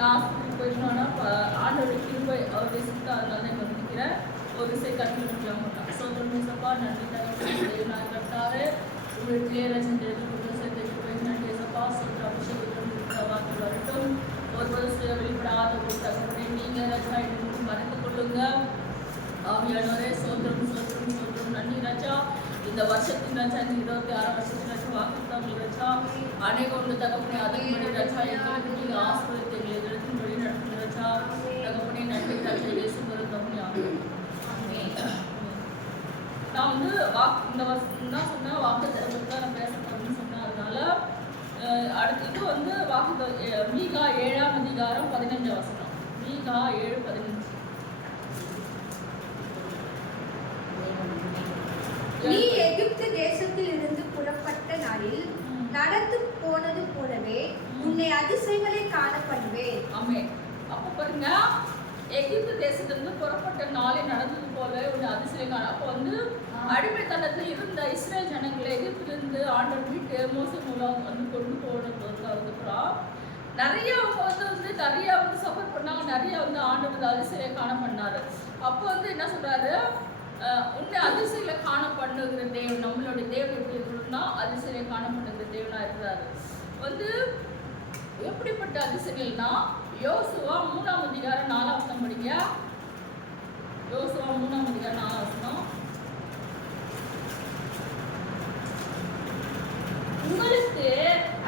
நான் ஆஸ்பத்திரிக்கு போயிட்டோன்னா ஆண்டோட கிருபை அவருடைய சித்தம், அதனால தான் இங்கே நிற்கிறேன். ஒரு விஷயம் கற்றுக்கலாம் மாட்டான். சோதரம் ஏசப்பா, நன்றி தேவனாக கட்டாவே உங்களுடைய கிளியராக செஞ்சு நன்றி ஏசப்பா. சொல்கிற அபிஷேகத்தில் வார்த்தை வரட்டும். ஒரு வருஷம் வெளிப்படாத ஒரு தகவலை நீங்கள் ராஜா இன்னும் மறைத்து கொள்ளுங்க. ஆவியானவரே சோதரம் சோதரம் சோதரம் நன்றி ராஜா. இந்த வருஷத்தின் ராஜா, இந்த 26 வருஷத்தின் ராஜா வாக்குத்தாங்க ராஜா. அநேக ஒன்று தகப்பனே அதன்படி ராஜா எங்களுக்கு நீங்கள் ஆசிரியத்தை எங்களுக்கு வழி நடத்துங்க ராஜா. தகப்பனே நன்றி ராஜா. இயேசு தகப்பனே ஆமென். நான் வந்து இந்த வருஷம் தான் சொன்னேன், வாக்கு தகவல் தான் நான் பேச போறேன்னு சொன்னேன். அதனால அடுத்து இது வந்து வாக்கு மீகா 7ஆம் அதிகாரம் 15 வசனம். மீகா 7:15. நீ எகிப்து தேசத்தில் இருந்து புறப்பட்ட நாளில் நடந்து போனது போலவே உன்னை அதிசயங்களை காண பண்ணுவேன். ஆமே. அப்ப பாருங்க, எகிப்து தேசத்திலிருந்து புறப்பட்ட நாளே நடந்தது போல உன்னை அதிசயம் காண. அப்போ வந்து அடிமைத்தனத்தில் இருந்த இஸ்ரேல் ஜனங்களை எகிப்திலிருந்து ஆண்டவர் வீட்டு மோச மூலம் வந்து கொண்டு போனதுக்கப்புறம் நிறைய அவங்க வந்து நிறைய வந்து சஃபர் பண்ணாங்க. நிறைய வந்து ஆண்டவர் அதிசயம் காண பண்ணாரு. அப்போ வந்து என்ன சொல்றாரு, உன்னை அதிசயில காண பண்ணுகிற தேவன், நம்மளுடைய தேவன் எப்படி இருக்கணும்னா அதிசயில காண பண்ணுகிற தேவனா இருக்கிறாரு. வந்து எப்படிப்பட்ட அதிசயங்கள்னா, யோசுவா 3ஆம் அதிகாரம் 4ஆம் வசனம் படிங்க. யோசுவா 3ஆம் அதிகாரம் 4ஆம் வசனம். உங்களுக்கு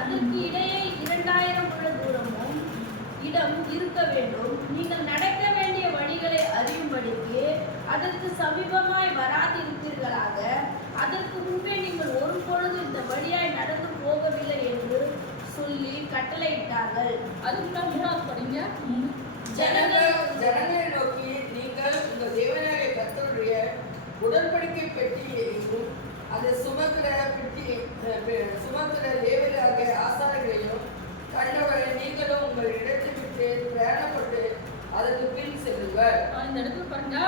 அதற்கு இடையே 2000 முழ தூரமும் இடம் இருக்க வேண்டும். நீங்கள் நடக்க வேண்டிய வழிகளை அறியும்படிக்கு அதற்கு சமீபமாய் வராதிருப்பீர்களாக. அதற்கு முன்பே நீங்கள் ஒரு பொழுது இந்த வழியாய் நடந்து போகவில்லை என்று சொல்லி கட்டளையிட்டார்கள். அதுக்கு தான் 3ஆவது படிங்க. ஜனங்களை நோக்கி, நீங்கள் உங்கள் தேவனாகிய கர்த்தருடைய உடன்படிக்கை பெட்டியையும் அதை சுமக்கிற தேவனாகிய ஆசாரியர்களையும் கண்டவரை நீங்களும் உங்கள் இடத்தை விட்டு பிரயாணப்பட்டு அதற்கு பின் செல்லுங்கள். இந்த இடத்துல பாருங்க,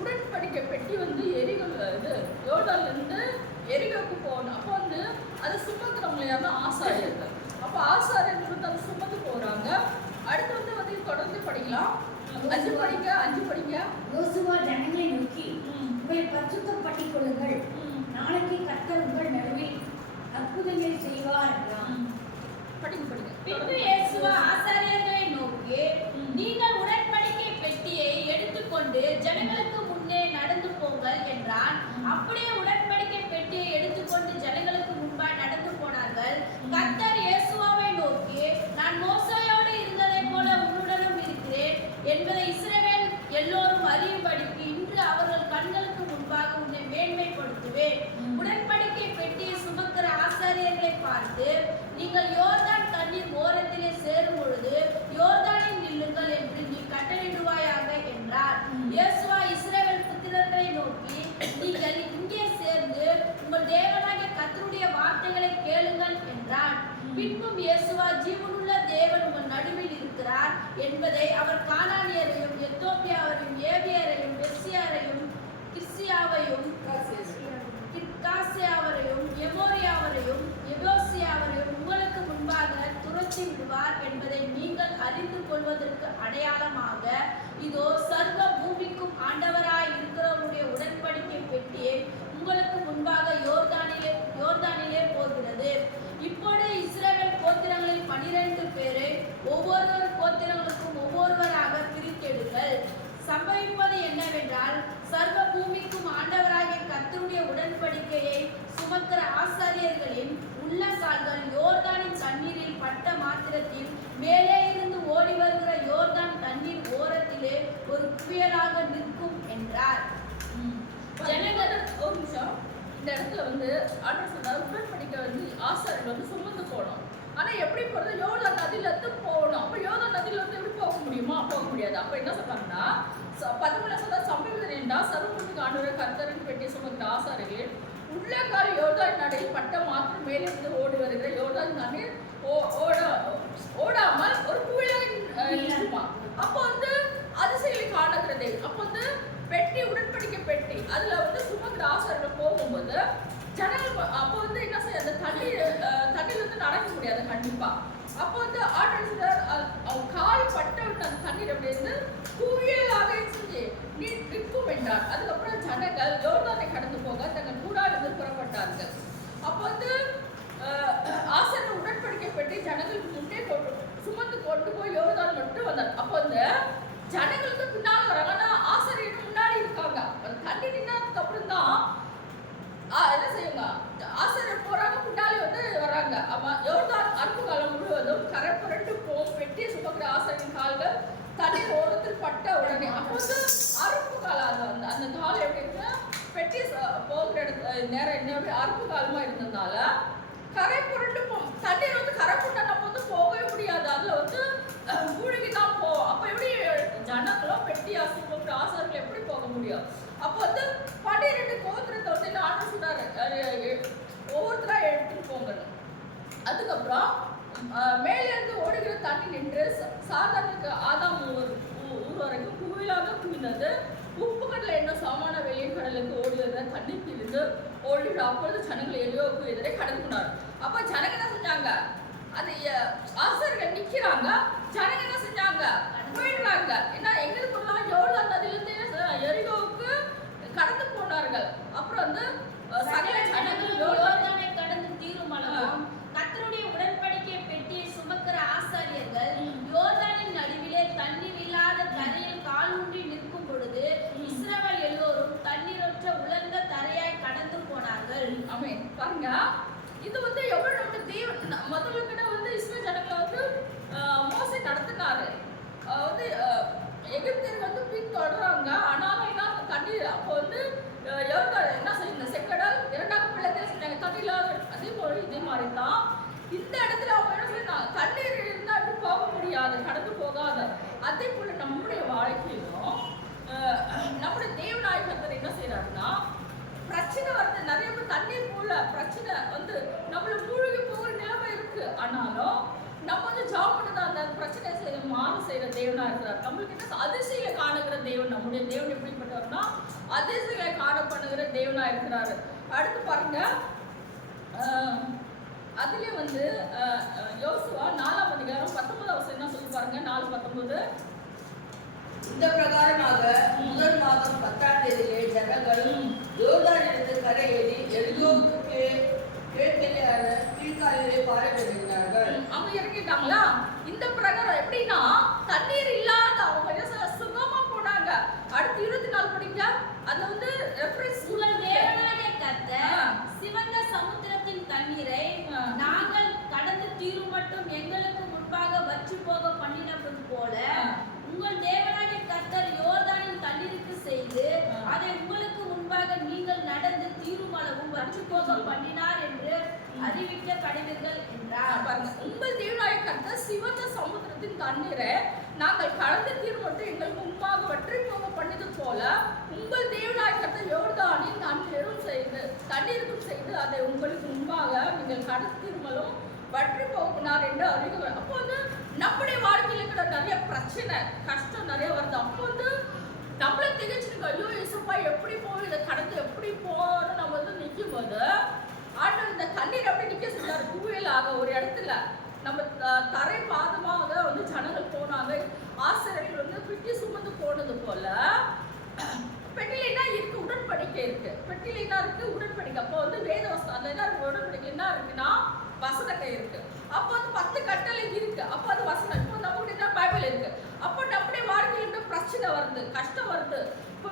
உடன்படிக்கை பெட்டி வந்து யோர்தான்ல இருந்து எரிகோவுக்கு போகணும். அப்போ வந்து அதை சுமக்கிறவங்க யாருன்னா ஆசாரியர்கள். அப்போ ஆசாரியர்கள் வந்து அதை சுமந்து போறாங்க. அடுத்து வந்து தொடர்ந்து படிக்கலாம். 5 படிங்க. யோசுவா ஜனங்களை நோக்கி, உங்களை பரிசுத்தம் பண்ணிக் கொள்ளுங்கள். நாளைக்கு கர்த்தர் உங்கள் நடுவில் அற்புதங்களை செய்வார் என்றான். பின்பு யோசுவா ஆசாரியர்களை நோக்கி, நீங்கள் உடன்படிக்கை பெட்டியை எடுத்துக்கொண்டு ஜனங்களுக்கு முன்னே நடந்து போங்கள் என்றான். அப்படியே உடன்படிக்கை பெட்டியை எடுத்துக்கொண்டு ஜனங்களுக்கு முன்பாய் நடந்து போனார்கள். கர்த்தர் யோசுவாவை நோக்கி, நான் மோசேயோடு இருந்ததை போல உன்னுடனும் இருக்கிறேன் என்பதை இஸ்ரவேல் எல்லோரும் அறியும்படிக்கு இன்று அவர்கள் கண்களுக்கு முன்பாக உன்னை மேன்மைப்படுத்துவேன். உடன்படிக்கை பெட்டியை சுமக்கிற ஆசாரியர்களை பார்த்து, நீங்கள் யோர்தான் தண்ணீர் ஓரத்திலே சேரும் பொழுது யோர்தானில் நில்லுங்கள் என்று நீ கட்டளையிடுவாயாக என்றார். யோசுவா இஸ்ரவேல் புத்திரர்களை நோக்கி, நீங்கள் இங்கே சேர்ந்து உங்கள் தேவனாகிய கர்த்தருடைய வார்த்தைகளை கேளுங்கள் என்றார். பின்பும் யோசுவா, ஜீவனுள்ள தேவன் உங்கள் நடுவில் இருக்கிறார் என்பதை அவர் கானானியரையும் எத்தோப்பியாவரையும் ஏவியரையும் பெர்சியாரையும் கிர்சியாவையும் காசியாவரையும் எமோரியாவரையும் எபோசியாவரையும் உங்களுக்கு முன்பாக துரத்தி விடுவார் என்பதை நீங்கள் அறிந்து கொள்வதற்கு அடையாளமாக இதோ சர்வ பூமிக்கும் ஆண்டவராய் இருக்கிறவருடைய உடன்படிக்கை பெட்டியை உங்களுக்கு முன்பாக யோர்தானிலே போகிறது. இப்பொழுது இஸ்ரவேல் கோத்திரங்களில் 12 பேரை ஒவ்வொரு கோத்திரங்களுக்கும் ஒவ்வொருவராக பிரித்தெடுங்கள். சம்பவிப்பது என்னவென்றால், சர்வ பூமிக்கும் ஆண்டவராகிய கர்த்தருடைய உடன்படிக்கையை சுமக்கிற ஆசாரியர்களின் உள்ளங்கால்கள் யோர்தானின் தண்ணீரில் பட்ட மாத்திரத்தில் மேலே இருந்து ஓடி வருகிற யோர்தான் தண்ணீர் ஓரத்திலே ஒரு புயலாக நிற்கும் என்றார். ஜனங்கள் ஒரு நிமிஷம், இந்த இடத்துல வந்து ஆண்டவர் சொல்றாரு, உடன்படிக்கை வந்து ஆசாரியர்கள் வந்து சுமந்து போகணும். ஆனா எப்படி போறது, யோர்தான் நதியில இருந்து போகணும். அப்ப யோர்தான் நதியில இருந்து எப்படி போக முடியுமா? போக முடியாது. அப்ப என்ன சொல்றாங்கன்னா, 13 சொல்ற சம்பவித்தது என்றால் சர்வபூமிக்கு ஆண்டவர் கர்த்தரின் பெட்டியை சுமக்கிற ஆசாரியர்கள் உள்ளங்கால் யோர்தான் நடையில் பட்ட மாத்திரம் மேலே இருந்து ஓடி வருகிற யோர்தான் தண்ணீர் ஓடாமல் ஒரு புயலாக. அப்போ வந்து அதிசயங்களை காணுகிறது. அப்போ வந்து பெட்டி, உடன்படிக்கை பெட்டி, அதுல வந்து சுமக்கிற ஆசாரியர்கள் போகும்போது ஜனங்கள் அப்போ வந்து என்ன செய்ய, அந்த தண்ணியில வந்து நடக்க முடியாது கண்டிப்பா. அப்போ வந்து ஆட்டோ அவங்க கால் வந்தார். அப்போ வந்து ஜனங்கள் வந்து பின்னால வராங்க, ஆனா ஆசாரியர் முன்னாடி இருக்காங்க. தண்ணி நின்னதுக்கு அப்புறம் தான் என்ன செய்யுங்க, ஆசாரியர் போறாங்க, பின்னாடி வந்து வராங்க. ஆமா, யோர்தான் அறுப்பு காலம் முழுவதும் கரை புரண்டு போகும். பெட்டியை சுமக்கிற ஆசாரியின் கால்கள் தண்ணீர் ஓரத்தில் பட்ட உடனே, அப்போ வந்து அறுப்பு காலம் அந்த காலம் எப்படி இருக்குன்னா பெட்டி போகிற இடத்துல நேரம் என்ன அறுப்பு காலமா இருந்ததுனால கரை புரண்டு போகும். தண்ணீர் வந்து கரை புரண்டா நம்ம வந்து போகவே முடியாது, அதுல வந்து மூழ்கி தான் போவோம். அப்ப எப்படி ஜனங்களும் பெட்டி சுமக்கிற ஆசாரிகள் எப்படி போக முடியும்? அப்போ வந்து 12 கோத்திரத்தை வந்து ஆண்டு சொன்னாரு, ஒவ்வொருத்தரா எடுத்துட்டு போங்கன்னு. அதுக்கப்புறம் மேலே இருந்து ஓடுகிற தண்ணி நின்று சாதாரண ஆதாம் ஊர் வரைக்கும் குவிலாக குவிந்தது. உப்பு கடலை என்ன சமான வெளியின் கடலுக்கு ஓடுகிற தண்ணி பிரிந்து ஓடிவிட. அப்பொழுது ஜனங்கள் எலியோவுக்கு எதிரே கடந்து போனார். அப்ப ஜனங்க என்ன செஞ்சாங்க, அது ஆசாரியர்கள் நிக்கிறாங்க, ஜனங்க என்ன செஞ்சாங்க, போயிடுறாங்க. ஏன்னா எங்களுக்கு யோர்தான் நதியிலிருந்து எரிகோவுக்கு கடந்து போனார்கள். அப்புறம் வந்து சகல ஜனங்கள் யோர்தானை கடந்து தீருமளவும் கர்த்தருடைய உடன்படிக்கை பெட்டியை சுமக்கிற ஆசாரியர்கள் யோர்தானின் நடுவிலே தண்ணீர் இல்லாத தரையில் கால் ஊன்றி நிற்கும் பொழுது இஸ்ரவேல் எல்லோரும் தண்ணீரற்ற உலர்ந்த தரையாய் கடந்து போனார்கள். ஆமென். பாருங்க, இது வந்து எவ்வளவு நம்ம தேவன் முதல்ல கூட வந்து இஸ்ரவேல் ஜனங்களை வந்து மோசே நடத்தினாரு. வந்து எகிப்தியர் வந்து பின்தொடர்றாங்க, ஆனாலும் என்ன தண்ணீர் அப்போ வந்து யோர்தான் என்ன செய்யணும், செக்கடல் இரண்டாவது பிள்ளைகள் செஞ்சாங்க, தண்ணி இல்லாத. அதே போல இதே மாதிரி தான் இந்த இடத்துல அவங்க என்ன செய்யணும், தண்ணீர் இருந்தா அப்படி போக முடியாது, கடந்து போகாத. அதே போல நம்முடைய வாழ்க்கையிலும் நம்முடைய தேவநாயகர் என்ன செய்யறாருன்னா, பிரச்சனை வருது, நிறைய பேர் தண்ணீர் போல பிரச்சனை வந்து நம்மள மூழ்கி போகிற நிலைமை இருக்கு. ஆனாலும் நம்ம வந்து ஜாப் பண்ணதான் அந்த பிரச்சனை மாற செய்யற தேவனா இருக்கிறார். நம்மளுக்கு என்ன அதிசயில காணுகிற தேவன், நம்முடைய தேவன் எப்படிப்பட்டவர்னா அதிசயில காண பண்ணுகிற தேவனா இருக்கிறாரு. அடுத்து பாருங்க, அதுலயே வந்து யோசுவா 4ஆம் அதிகாரம் 19ஆம் வசனம் என்ன சொல்லி பாருங்க, 4:19. இந்த பிரகாரமாக முதல் மாதம் 10ஆம் தேதியிலே ஜனங்கள் யோர்தானிலிருந்து கரையேறி எரிகோவுக்கு கிழக்கிலேயான கீழ்காலிலே பாறையிடுகிறார்கள். அவங்க இறங்கிட்டாங்களா? இந்த பிரகாரம் எப்படின்னா தண்ணீர் இல்லாத அவங்க சுகமா போனாங்க. அடுத்து 24 படிங்க, அது வந்து உங்கள் தேவனாகிய கர்த்தர் சிவந்த சமுத்திரத்தின் தண்ணீரை நாங்கள் கடந்து தீரும் மட்டும் எங்களுக்கு முன்பாக வற்றி போக பண்ணினது போல உங்கள் தேவனாகிய கர்த்தர் யோர்தானின் தண்ணீருக்கு செய்து அதை உங்களுக்கு முன்பாக நீங்கள் நடந்து தீருமளவும் வற்றி போக பண்ணினார் என்று அறிவிக்க கடவீர்கள் என்றார். உங்கள் தேவனாகிய கர்த்தர் சிவந்த சமுத்திரத்தின் தண்ணீரை நாங்கள் கடந்து தீரும் மட்டும் எங்களுக்கு முன்பாக வற்றி போக பண்ணது போல உங்கள் தேவனாகிய கர்த்தர் யோர்தானின் தண்ணீருக்கும் செய்து அதை உங்களுக்கு முன்பாக நீங்கள் கடந்து தீருமலும் வற்றி போகினார் என்று அறிவிக்க. அப்போ வந்து நம்முடைய வாழ்க்கையில இருக்கிற நிறைய பிரச்சனை கஷ்டம் நிறைய வருது. அப்போ வந்து நம்மள திகச்சுட்டு ஐயோ இசப்பா எப்படி போய் இதை கடந்து எப்படி போகணும்னு நம்ம வந்து நிற்கும் போது ஆண்டவர் இந்த தண்ணீர் அப்படி நிற்க செஞ்சாரு. குவியலாக ஒரு இடத்துல நம்ம தரை பாதமாக வந்து ஜனங்கள் போனாங்க. ஆசிரியர்கள் வந்து பிட்டி சுமந்து போனது போல பெட்டியில என்ன இருக்கு, உடன்படிக்கை இருக்கு. பெட்டியில என்ன இருக்கு, உடன்படிக்கை. அப்போ வந்து வேதவசனம் அந்த என்ன இருக்கு, உடன்படிக்கை என்ன இருக்குன்னா வசனக்கை இருக்கு. அப்போ வந்து 10 கட்டளை இருக்கு. அப்போ அது வசனம். இப்போ நம்மளுடைய தான் பைபிள் இருக்கு. அப்போ நம்முடைய வாழ்க்கையில பிரச்சனை வருது, கஷ்டம் வருது. இப்போ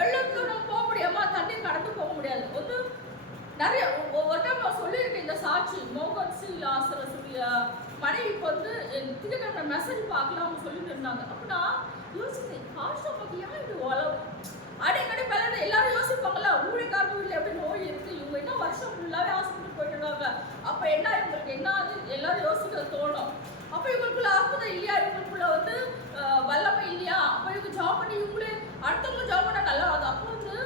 வெள்ளத்துல நம்ம போக முடியாம தண்ணீர் கடந்து போக முடியாது. வந்து நிறைய ஒரு டைம் நான் சொல்லியிருக்கேன் இந்த சாட்சி. மோகன் சி லாசரஸுடைய மனைவிக்கு வந்து திடீர்னு மெசேஜ் பார்க்கலாம் அவங்க சொல்லிட்டு இருந்தாங்க. அப்போ நான் யோசிச்சேன், ஹாஸ்டல் ஏன் இப்படி உழவு அடிக்கடி பிறகு எல்லாரும் யோசிப்பாங்கல்ல, ஊழியக்காரங்க வீட்டில் எப்படி நோய் இருக்கு, இவங்க என்ன வருஷம் ஃபுல்லாவே ஹாஸ்பிட்டல் போயிட்டு இருக்காங்க, அப்போ என்ன இவங்களுக்கு என்ன ஆகுது எல்லாரும் யோசிக்க தோணும். அப்போ இவங்களுக்குள்ள அற்புதம் இல்லையா, இவங்களுக்குள்ள வந்து வல்லமை இல்லையா, அப்போ இவங்க ஜாப் பண்ணி இவங்களே அடுத்தவங்க ஜாப் பண்ண நல்லா ஆகுது. அப்போ வந்து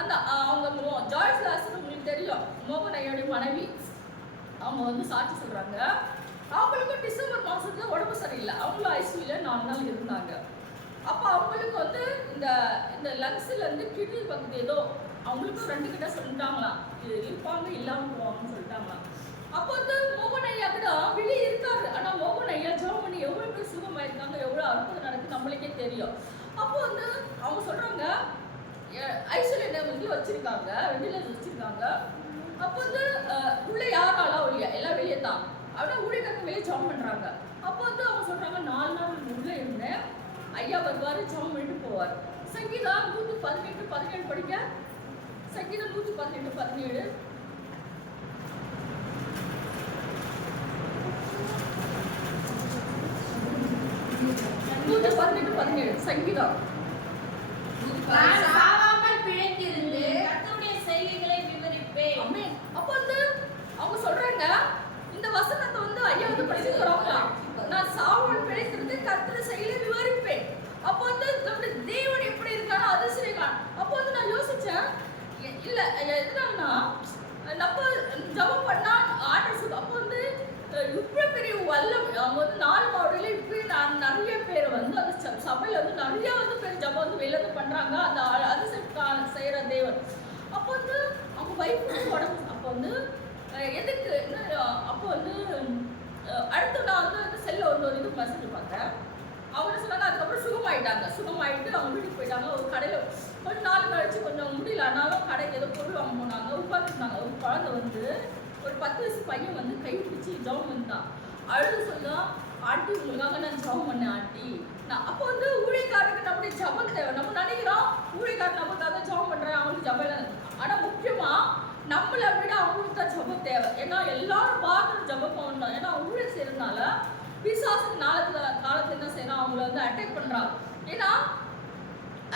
அந்த அவங்க ஜாய்ஸ் லாஸ் உங்களுக்கு தெரியும், மோகன் ஐயோடைய மனைவி, அவங்க வந்து சாட்சி சொல்றாங்க. அவங்களுக்கும் டிசம்பர் மாசத்துல உடம்பு சரியில்லை, அவங்களும் ஐசியூல 4 நாள் இருந்தாங்க. அப்போ அவங்களுக்கு வந்து இந்த லங்ஸ்ல இருந்து கிட்னி பகுதி ஏதோ அவங்களுக்கும் 2 கிட்ட சொல்லிட்டாங்களாம், இருப்பாங்க இல்லாமல் போவாங்கன்னு சொல்லிட்டாங்களாம். அப்போ வந்து மோகன் ஐயா கூட வெளியே இருக்காரு. ஆனா மோகன் ஐயா ஜோம் பண்ணி எவ்வளவு பேர் சுகமாயிருக்காங்க, எவ்வளவு அற்புதம் நடக்குது நம்மளுக்கே தெரியும். அப்போ வந்து அவங்க சொல்றாங்க ஐசோலேட் வச்சிருக்காங்க, வெண்டிலேட்டர் வச்சிருக்காங்க. அப்போ வந்து உள்ள யாராலும் இல்லையா, எல்லாம் வெளியே தான். அப்படின்னா ஊழியக்காரங்க வெளியே ஜாம் பண்றாங்க. அப்போ வந்து அவங்க சொல்றாங்க 4 நாள் உள்ள ஐயா வருவார், ஜெபம் பண்ணிட்டு போவார். சங்கீதம் 118:17 படிக்க. சங்கீதம் 118:17. சங்கீதம். நான் சாவாமல் பிழைத்திருந்து கர்த்தருடைய செய்கைகளை விவரிப்பேன். ஆமென். அப்ப வந்து அவங்க சொல்றாங்க, இந்த வசனத்தை வந்து ஐயா வந்து படிச்சுட்டு வராங்க. நான் சாவாமல் பிழைத்திருந்து கர்த்தருடைய செயலை விவரிப்பேன். அப்போ வந்து நம்முடைய தேவன் எப்படி இருக்கான்னு அதிசயம். அப்போ வந்து நான் யோசிச்சேன், இல்ல எதுனாலன்னா நம்ம ஜெபம் பண்ணா ஆண்டவர் சொல்ல. அப்போ வந்து இவ்வளவு பெரிய வல்லம் அவங்க வந்து 4 மாவட்டத்துல இப்படி நான் நிறைய பேர் வந்து அந்த சபையில வந்து நிறைய வந்து பேர் ஜெபம் வந்து வெளில வந்து பண்றாங்க. அந்த அதிசயம் செய்யற தேவன். அப்போ வந்து அவங்க வைஃப் உடம்பு அப்போ வந்து எதுக்கு அப்போ வந்து அடுத்து நான் வந்து செல்ல வந்து ஒரு இது மெசேஜ் பார்த்தேன். அவங்க சொன்னாங்க, அதுக்கப்புறம் சுகமாயிட்டு அவங்க வீட்டுக்கு போயிட்டாங்க. ஒரு கடையில் கொஞ்சம் நாள் கழிச்சு கொஞ்சம் முடியல, ஆனாலும் கடைக்கு ஏதோ பொருள் வாங்க போனாங்க. உட்காந்துருந்தாங்க. ஒரு குழந்தை வந்து ஒரு 10 வயசு பையன் வந்து கை பிடிச்சி ஜெபம் பண்ணான். அழுது சொன்னா, ஆண்டி உங்களுக்காக நான் ஜெபம் பண்ணேன் ஆண்டி. நான் அப்போ வந்து ஊழியக்காரருக்கு நம்முடைய ஜெபம் தேவை. நம்ம நினைக்கிறோம் ஊழியக்காரர் நமக்காக ஜெபம் பண்றேன், அவங்களுக்கு ஜெபம் இல்லை. ஆனா முக்கியமா நம்மளை விட அவங்களுக்கு தான் ஜெபம் தேவை. ஏன்னா எல்லாரும் பார்க்குற ஜெபம் பண்ணணும். ஏன்னா ஊழியர் செய்யறதுனால பிசாசு காலத்துல என்ன செய்யணும், அவங்கள வந்து அட்டாக் பண்றாங்க. ஏன்னா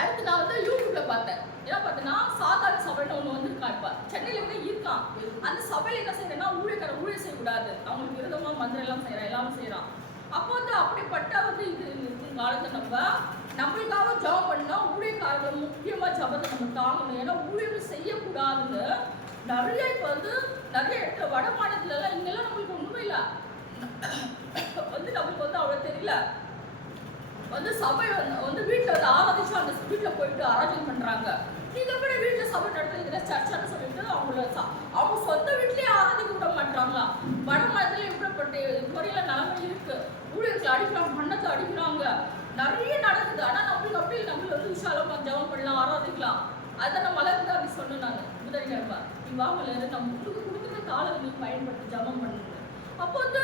அடுத்து நான் வந்து யூடியூப்ல பார்த்தேன். என்ன பார்த்தேன்னா, சாதாரண சபைன்னு ஒன்று வந்து இருக்கான். சென்னையில கூட இருக்கான். அந்த சபையில என்ன செய்யறேன்னா, ஊழியர் செய்யக்கூடாது, அவங்களுக்கு விரோதமா மந்திரம் எல்லாம் செய்யறான், எல்லாமே செய்யறான். அப்போ வந்து அப்படிப்பட்ட வந்து இது காலத்தை நம்மளுக்காக ஜெபம் பண்ணா ஊழியக்காரர்கள் முக்கியமா ஜெபத்தை நம்ம தாங்கணும். ஏன்னா ஊழியர்கள் செய்யக்கூடாதுன்னு நிறைய இப்போ வந்து நிறைய இடத்துல வட மாநிலத்துல எல்லாம் இங்கெல்லாம் நம்மளுக்கு ஒண்ணுமே இல்லை வந்து நம்மளுக்கு வந்து அவ்வளவு தெரியல. வந்து சபை வந்து வீட்டுல வந்து ஆராதிச்சு அந்த வீட்டுல போயிட்டு ஆராதனை பண்றாங்க. நீங்க கூட வீட்டுல சபை நடத்துறீங்க சர்ச்சான்னு சொல்லிட்டு அவங்க சொந்த வீட்லயே ஆராதிக்க விட மாட்டாங்க. வட மாநிலத்துல இப்படிப்பட்ட முறையில நிலைமை இருக்கு. ஊழியர்கள் அடிக்கிறாங்க, மண்ணத்தை அடிக்கிறாங்க, நிறைய நடக்குது. ஆனா நம்மளுக்கு அப்படி நம்மளுக்கு வந்து விஷாலமா ஜெபம் பண்ணலாம், ஆராதிக்கலாம். அதை நான் மலர்ந்து அப்படி சொன்னேன். நான் புதன்கிழமை நீ வா மலர், நம்ம உங்களுக்கு கொடுக்குற காலம் நீ பயன்படுத்தி ஜெபம் பண்ணுங்க. அப்போ வந்து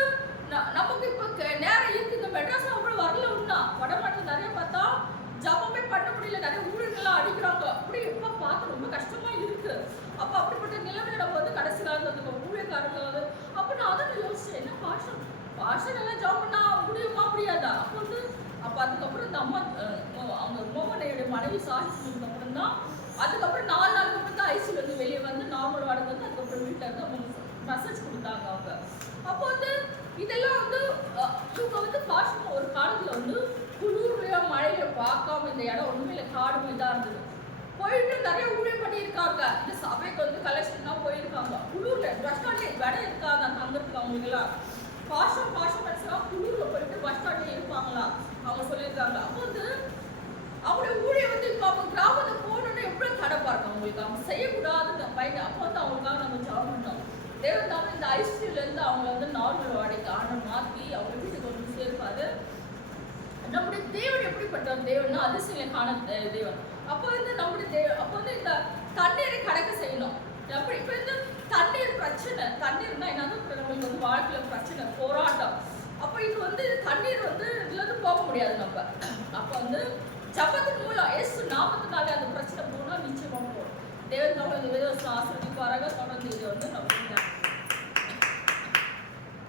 நமக்கு இப்போ நேரம் இருக்கு. இந்த மெட்ராஸ்ல அவ்வளோ வரல. உண்ணா வடமாட்டில் நிறைய பார்த்தா ஜபமே பண்ண முடியல, நிறைய ஊழல்கள்லாம் அடிக்கிறாங்க. அப்படி எப்போ பார்த்து ரொம்ப கஷ்டமா இருக்கு. அப்போ அப்படிப்பட்ட நிலைமையில நம்ம வந்து கடைசியில் அந்த ஊழியக்காரங்க அப்போ நான் அதை யோசிச்சேன், என்ன பாஷன் எல்லாம் ஜபம் பண்ணா முடியுமா முடியாதா? அப்போ அதுக்கப்புறம் இந்த அம்மா அவங்க மோகனையோட மனைவி சாதிச்சதுக்கு அப்புறம் தான் அதுக்கப்புறம் 4 நாளுக்கு அப்புறம் தான் ஐசியூல இருந்து வெளியே வந்து நார்மல் வார்டுக்கு வந்து அதுக்கப்புறம் வீட்டில் இருந்து அவங்க மெசேஜ் கொடுத்தாங்க அவங்க. அப்போ வந்து இதெல்லாம் வந்து இவங்க வந்து பாஷன் ஒரு காலத்துல வந்து குளிர்லையோ மழையில பார்க்காம இந்த இடம் ஒண்ணுமே இல்லை, காடு இதாக இருந்தது. போயிட்டு நிறைய ஊழியம் பண்ணியிருக்காங்க. இந்த சபைக்கு வந்து கலெக்ஷன்லாம் போயிருக்காங்க. குளிர்ல பஸ் ஸ்டாண்ட்ல இடம் இருக்காங்க தங்குறதுக்கு அவங்களுக்கு எல்லாம். பாஷம் மனுஷன் குளிர்ல போயிட்டு பஸ் ஸ்டாண்ட்ல இருப்பாங்களா அவங்க சொல்லியிருக்காங்க. அப்போ வந்து அவங்களுடைய ஊழியம் வந்து இப்போ அவங்க கிராமத்தை போகணுன்னு எவ்வளவு தடை பார்க்க அவங்களுக்கு, அவங்க செய்யக்கூடாதுன்னு பையன். அப்போ வந்து அவங்களுக்காக நம்ம ஜாப் பண்ணோம். தேவன் தான் இந்த ஐசியூல இருந்து அவங்களை வந்து நார்மல் வாடகைக்கு ஆர்டர் மாற்றி அவங்க வீட்டுக்கு வந்து சேர்ப்பாரு. நம்முடைய தேவன் எப்படிப்பட்ட தேவன்னா அதிசயம் காண தேவன். அப்போ வந்து நம்முடைய அப்போ வந்து இந்த தண்ணீரை கடக்க செய்யணும். எப்படி இப்போ வந்து தண்ணீர் பிரச்சனை, தண்ணீர்னா என்னது நம்மளுக்கு வந்து வாழ்க்கையில பிரச்சனை, போராட்டம். அப்போ இது வந்து தண்ணீர் வந்து இதுல இருந்து போக முடியாது நம்ம. அப்போ வந்து ஜபத்தின் மூலம் இயேசு நாமத்தினாலே அந்த பிரச்சனை போனால் நிச்சயமா போகும். தேவன் நம்ம இந்த வேதவசனம் ஆசீர்வதிப்பாராக. தொடர்ந்து இது வந்து நம்ம